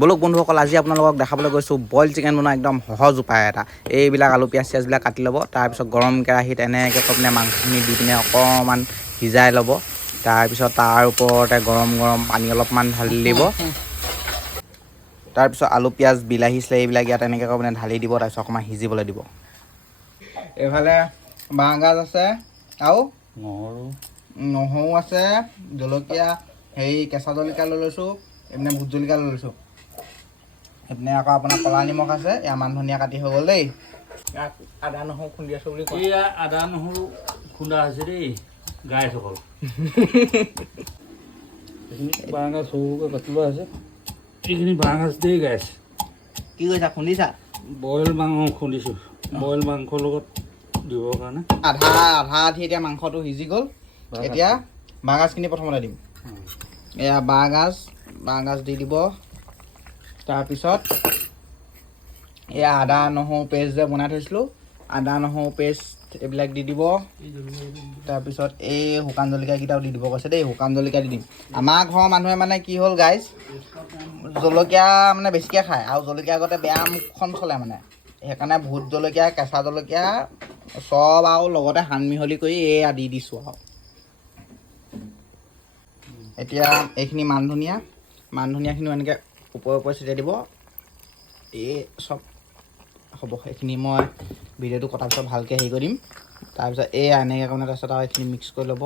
বলক বন্ধুসকল আজি আপোনালোকক দেখাবলৈ গৈছোঁ বইল চিকেন বনোৱা একদম সহজ উপায় এটা। এইবিলাক আলু পিঁয়াজ চিয়াজবিলাক কাটি ল'ব, তাৰপিছত গৰম কেৰাহীত এনেকৈ কৈ পিনে মাংসখিনি দি পিনে অকণমান সিজাই ল'ব। তাৰপিছত তাৰ ওপৰতে গৰম গৰম পানী অলপমান ঢালি দিব। তাৰপিছত আলু পিঁয়াজ বিলাহী চিলাহী এইবিলাক ইয়াত এনেকৈ কৈ পিনে ঢালি দিব, তাৰপিছত অকণমান সিজিবলৈ দিব। এইফালে বাঁহগাজ আছে আৰু নহৰু আছে, জলকীয়া কেঁচা জলকীয়া লৈ লৈছোঁ, এইপিনে ভোট জলকীয়া লৈ লৈছোঁ। এইপিনে আকৌ আপোনাৰ ক'লা নিমখ আছে, এয়া মান ধনিয়া কাটি হৈ গ'ল দেই। ইয়াত আদা নহৰু খুন্দি আছোঁ বুলি কয়। এয়া আদা নহৰু খুন্দা হৈছে দেই গাইসকল। এইখিনি বাঁহগাজ সৰুকৈ কাটি লোৱা হৈছে, এইখিনি বাঁহগাজ দেই গাইছ। কি কৰিছা, খুন্দিছা? বইল মাংস খুন্দিছোঁ, বইল মাংসৰ লগত দিবৰ কাৰণে। আধা আধি এতিয়া মাংসটো সিজি গ'ল। এতিয়া বাঁহগাজখিনি প্ৰথমতে দিম। এয়া বাঁহগাজ দি দিব। তাৰপিছত এয়া আদা নহৰু পেষ্ট যে বনাই থৈছিলোঁ, আদা নহৰু পেষ্ট এইবিলাক দি দিব। তাৰপিছত এই শুকান জলকীয়াকেইটাও দি দিব কৈছে দেই, শুকান জলকীয়া দি দিম। আমাৰ ঘৰৰ মানুহে মানে কি হ'ল গাইজ, জলকীয়া মানে বেছিকৈ খায় আৰু জলকীয়া আগতে বেয়া মুখখন চলে মানে, সেইকাৰণে ভোট জলকীয়া কেঁচা জলকীয়া চব আৰু লগতে সান মিহলি কৰি এয়া দি দিছোঁ আৰু। এতিয়া এইখিনি মান ধনিয়াখিনিও এনেকৈ ওপৰে ছটিয়াই দিব। এই চব হ'ব, এইখিনি মই ভিডিঅ'টো কটাৰ পিছত ভালকৈ হেৰি কৰি দিম। তাৰপিছত এই এনেকৈ কাৰণে তাৰপিছত আৰু এইখিনি মিক্স কৰি ল'ব।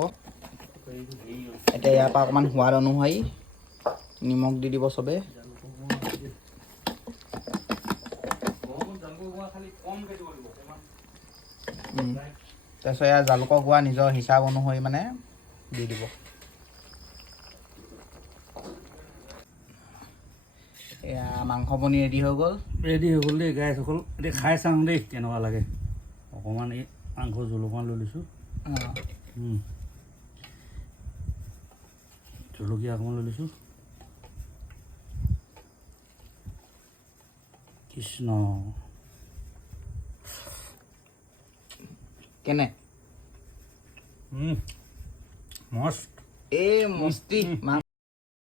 এতিয়া ইয়াৰ পৰা অকণমান সোৱাদ অনুসৰি নিমখ দি দিব চবেই। তাৰপিছত এয়া জালুকৰ গুড়া নিজৰ হিচাপ অনুসৰি মানে দি দিব। এয়া মাংস পনীৰ ৰেডি হৈ গ'ল। দেই গাইসকল। এতিয়া খাই চাওঁ দেই কেনেকুৱা লাগে। অকণমান এই মাংস জোল অকণমান লৈ লৈছোঁ, জলকীয়া অকণমান লৈ লৈছোঁ। কৃষ্ণ কেনে মস্ত এই মস্তি